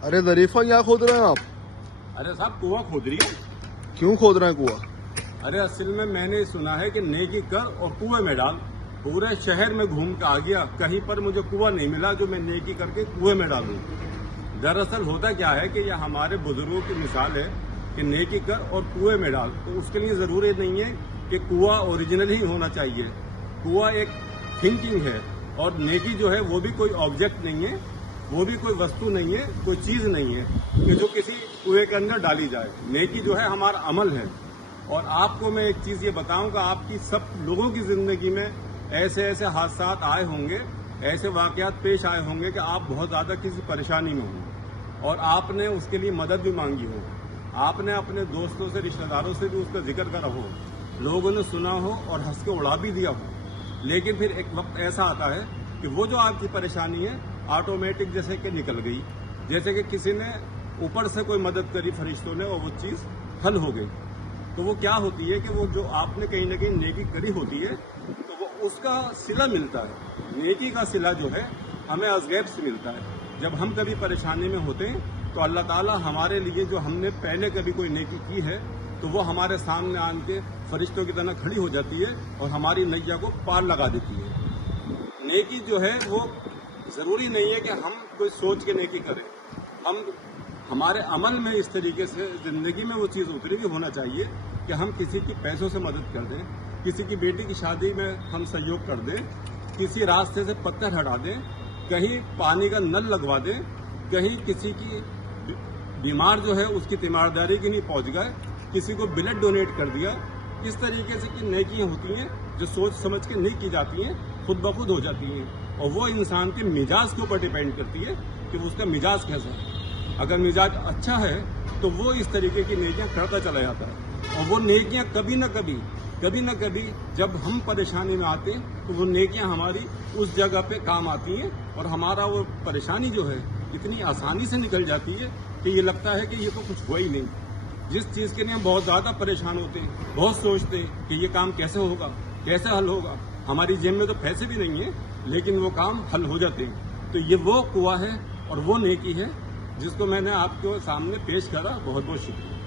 अरे ज़रीफ़ा, क्या खोद रहे हैं आप? अरे साहब कुआं खोद रही है। क्यों खोद रहे हैं कुआं? अरे असल में मैंने सुना है कि नेकी कर और कुएं में डाल। पूरे शहर में घूम के आ गया, कहीं पर मुझे कुआं नहीं मिला जो मैं नेकी करके कुएं में डालूं। दरअसल होता क्या है कि यह हमारे बुजुर्गों की मिसाल है कि नेकी कर और कुएं में डाल। तो उसके लिए जरूरी नहीं है कि कुआं ओरिजिनल ही होना चाहिए। कुआं एक थिंकिंग है और नेकी जो है वो भी कोई ऑब्जेक्ट नहीं है, वो भी कोई वस्तु नहीं है, कोई चीज नहीं है कि जो किसी कुएं के अंदर डाली जाए। नेकी जो है हमारा अमल है। और आपको मैं एक चीज ये बताऊंगा, आपकी सब लोगों की जिंदगी में ऐसे ऐसे हादसात आए होंगे, ऐसे वाकयात पेश आए होंगे कि आप बहुत ज्यादा किसी परेशानी में होंगे और आपने उसके लिए मदद भी मांगी हो, आपने अपने दोस्तों से, रिश्तेदारों से भी उसका जिक्र करा हो, लोगों ने सुना हो और हंस के उड़ा भी दिया हो। लेकिन फिर एक वक्त ऐसा आता है कि वो जो आपकी परेशानी है ऑटोमेटिक जैसे कि निकल गई, जैसे कि किसी ने ऊपर से कोई मदद करी फरिश्तों ने और वो चीज हल हो गई। तो वो क्या होती है कि वो जो आपने कहीं ना कहीं नेकी करी होती है तो वो उसका सिला मिलता है। नेकी का सिला जो है हमें अज़गैब से मिलता है। जब हम कभी परेशानी में होते हैं तो अल्लाह ताला हमारे लिए जो हमने पहले कभी कोई नेकी की है तो वो हमारे सामने आन के फरिश्तों की तरह खड़ी हो जाती है और हमारी नैया को पार लगा देती है। नेकी जो है वो जरूरी नहीं है कि हम कोई सोच के नेकी करें, हमारे अमल में इस तरीके से जिंदगी में वो चीज़ उतरी भी होना चाहिए कि हम किसी की पैसों से मदद कर दें, किसी की बेटी की शादी में हम सहयोग कर दें, किसी रास्ते से पत्थर हटा दें, कहीं पानी का नल लगवा दें, कहीं किसी की बीमार जो है उसकी तीमारदारी के लिए पहुंच गए, किसी को ब्लड डोनेट कर दिया। इस तरीके से की नेकियां होती हैं जो सोच समझ के नहीं की जाती हैं, खुद ब खुद हो जाती हैं और वो इंसान के मिजाज के ऊपर डिपेंड करती है कि उसका मिजाज कैसा है। अगर मिजाज अच्छा है तो वो इस तरीके की नेकियां करता चला जाता है और वो नेकियां कभी न कभी जब हम परेशानी में आते हैं तो वो नेकियां हमारी उस जगह पे काम आती हैं और हमारा वो परेशानी जो है इतनी आसानी से निकल जाती है कि ये लगता है कि ये तो कुछ हुआ ही नहीं। जिस चीज़ के लिए हम बहुत ज़्यादा परेशान होते हैं, बहुत सोचते हैं कि ये काम कैसे होगा, कैसे हल होगा, हमारी जेब में तो पैसे भी नहीं है लेकिन वो काम हल हो जाते हैं। तो ये वो कुआं है और वो नेकी है जिसको मैंने आपके सामने पेश करा। बहुत बहुत शुक्रिया।